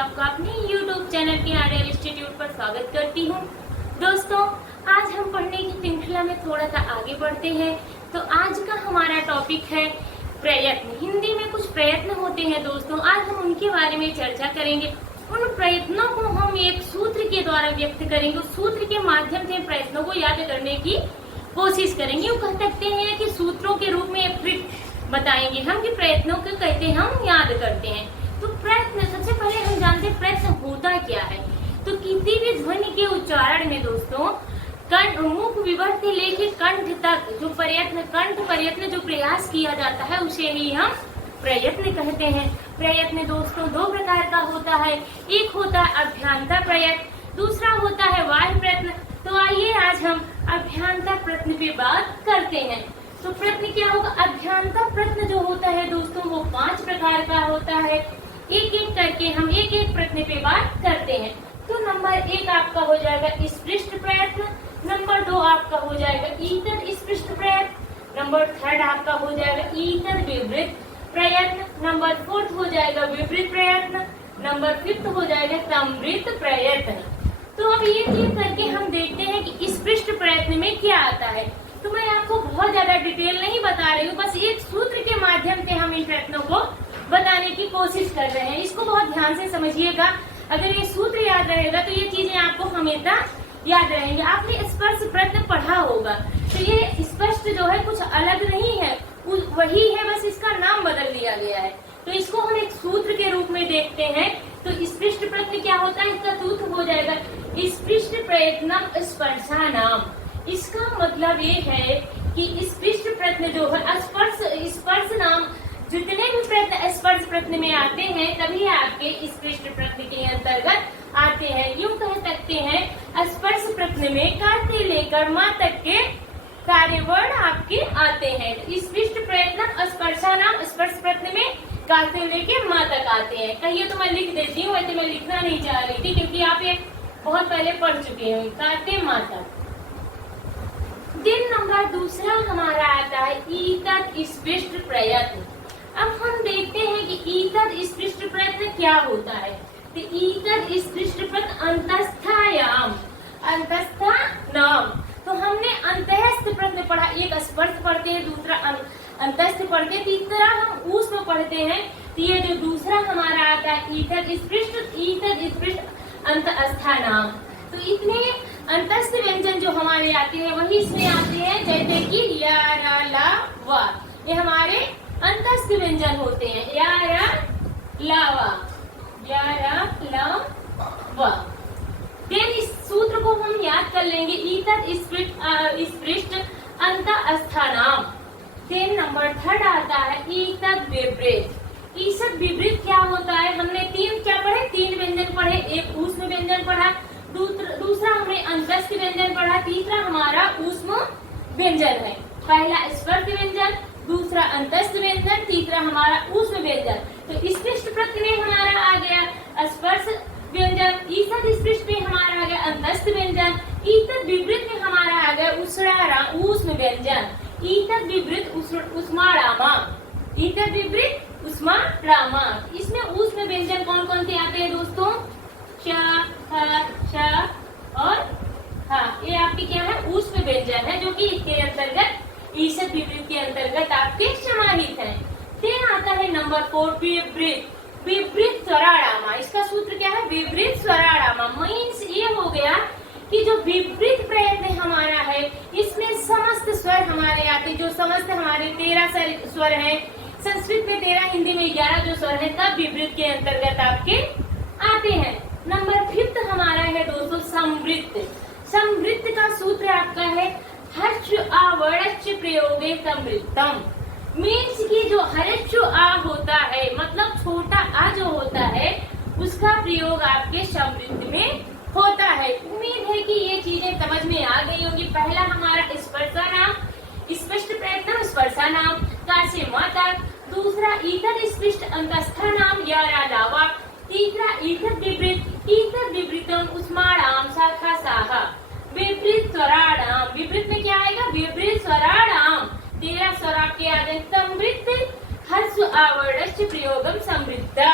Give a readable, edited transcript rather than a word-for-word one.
आपका अपने YouTube channel के आर्यन इंस्टीट्यूट पर स्वागत करती हूँ। दोस्तों, आज हम पढ़ने की श्रृंखला में थोड़ा सा आगे बढ़ते हैं। तो आज का हमारा टॉपिक है प्रयत्न। हिंदी में कुछ प्रयत्न होते हैं दोस्तों, आज हम उनके बारे में चर्चा करेंगे। उन प्रयत्नों को हम एक सूत्र के द्वारा व्यक्त करेंगे। उस सूत्र के माध्यम से प्रयत्नों को याद करने की कोशिश करेंगे। वो कह सकते हैं कि सूत्रों के रूप में एक ट्रिक बताएंगे हम कि प्रयत्नों को कैसे हम याद करते हैं। तो प्रयत्न, सबसे पहले हम जानते हैं प्रयत्न होता क्या है। तो किसी भी ध्वनि के उच्चारण में दोस्तों मुख विवर से लेके कंठ तक जो प्रयत्न जो प्रयास किया जाता है उसे ही हम प्रयत्न कहते हैं। प्रयत्न दोस्तों दो प्रकार का होता है। एक होता है अभ्यांतर प्रयत्न, दूसरा होता है बाह्य प्रयत्न। तो आइए आज हम अभ्यांतर प्रयत्न पे बात करते हैं। तो प्रयत्न क्या होगा? अभ्यांतर प्रयत्न जो होता है दोस्तों वो 5 प्रकार का होता है। एक एक करके हम एक एक प्रयत्न पे बात करते हैं। तो नंबर 1 आपका हो जाएगा स्पृष्ट प्रयत्न, नंबर 2 आपका हो जाएगा ईतद स्पृष्ट प्रयत्न, नंबर 3 आपका हो जाएगा ईतद विवृत प्रयत्न, नंबर 4 हो जाएगा विपरीत प्रयत्न, नंबर 5 हो जाएगा समृत प्रयत्न। तो अब ये चीज करके हम देखते हैं कि स्पृष्ट प्रयत्न में क्या आता है। तो मैं आपको बहुत ज्यादा डिटेल नहीं बता रही हूँ, बस एक सूत्र के माध्यम से हम इन प्रयत्नों को बताने की कोशिश कर रहे हैं। इसको बहुत ध्यान से समझिएगा। अगर ये सूत्र याद रहेगा तो ये चीजें आपको हमेशा याद रहेंगी। आपने स्पर्श प्रयत्न पढ़ा होगा, तो ये स्पष्ट जो है कुछ अलग नहीं है, वही है, बस इसका नाम बदल दिया गया है। तो इसको हम एक सूत्र के रूप में देखते हैं। तो स्पृष्ट प्रयत्न क्या होता है? इसका सूत्र हो जाएगा स्पृष्ट प्रयत्नम स्पर्शानाम। इसका मतलब ये है कि स्पृष्ट प्रयत्न जो है स्पर्श नाम, जितने भी प्रयत्न स्पर्श प्रयत्न में आते हैं तभी आपके स्पृष्ट प्रयत्न के अंतर्गत आते हैं। यूं कह सकते हैं स्पर्श प्रयत्न में का से लेकर माँ तक के कार्यवर्ण आपके आते हैं। स्पृष्ट प्रयत्न स्पर्शानाम, स्पर्श प्रयत्न में का से लेकर माँ तक आते हैं। कहिए तो मैं लिख देती हूँ, वैसे मैं लिखना नहीं चाह रही थी क्योंकि आप ये बहुत पहले पढ़ चुके हैं। का से माँ तक। दिन नंबर दूसरा हमारा आता है ईतद स्पृष्ट प्रयत्न। अब हम देखते हैं कि ईतद स्पृष्ट प्रयत्न क्या होता है। तो ईतद स्पृष्ट प्रयत्न अंतस्थायाम, अंतस्था नाम। तो हमने अंतस्थ प्रयत्न पढ़ा, एक स्पर्श पढ़ते हैं, दूसरा अंतस्थ पढ़ते हैं, तीसरा हम ऊष्म पढ़ते हैं। तो ये जो दूसरा हमारा आता है ईतद स्पृष्ट अंतस्था नाम। तो इतने अंतस्थ व्यंजन जो हमारे आते हैं वही इसमें आते हैं, जैसे कि या, रा, ला, वा। ये हमारे अंतस्थ व्यंजन होते हैं। या, रा, ला, वा, या, रा, ला, वा। फिर इस सूत्र को हम याद कर लेंगे ईतद स्पृष्ट अंतस्थानाम। फिर नंबर 3 आता है ईतद विपरीत। ईतद विपरीत क्या होता है? हमने 3 व्यंजन पढ़े, एक ऊष्म व्यंजन पढ़ा, दूसरा हमने अंतस्थ व्यंजन पढ़ा, तीसरा हमारा ऊष्म व्यंजन है। पहला स्पर्श व्यंजन, दूसरा अंतस्थ व्यंजन, तीसरा हमारा ऊष्म व्यंजन। तो स्पृष्ट प्रयत्न में हमारा आ गया स्पर्श व्यंजन, ईतद स्पृष्ट में हमारा आ गया अंतस्थ व्यंजन, ईतद विपरीत में हमारा आ गया ऊष्म व्यंजन। ईतद विपरीत उष्मारामा, ईतद विपरीत उष्मारामा। इसमें ऊष्म व्यंजन कौन कौन से आते हैं दोस्तों? श, ह, श और हा। ये आपके क्या है? ऊष्म व्यंजन है, जो कि इसके अंतर्गत ईतद विपरीत के अंतर्गत आपके समाहित है। फिर आता है नंबर 4 विपरीत स्वराणामा। इसका सूत्र क्या है? विपरीत स्वराणामा। मीन्स ये हो गया कि जो विपरीत प्रयत्न हमारा है इसमें समस्त स्वर हमारे आते, जो समस्त हमारे 13 स्वर है। संस्कृत में 13, हिंदी में 11 जो स्वर है तब विपरीत के अंतर्गत आपके आते हैं। नंबर 5 हमारा है दोस्तों समृत। समृत का सूत्र आपका है हर्ष आवरच प्रयोगे समृतम। मीन्स की जो हर्ष आ होता है, मतलब छोटा आ जो होता है उसका प्रयोग आपके समृत में होता है। उम्मीद है कि ये चीजें समझ में आ गई होगी। पहला हमारा स्पर्शानाम, स्पष्ट प्रयत्न स्पर्शानाम का से माँ तक, दूसरा ईतद स्पृष्ट अंतस्थानाम या रालावा, तीसरा ईतद विपरीतम उष्माणाम शाखा साहा। विपरीत स्वराणाम, विपरीत में क्या आएगा? विपरीत स्वराणाम, 13 स्वर आपके आ गए। समृद्ध हर्ष आवरणस्य प्रयोगम समृद्धा।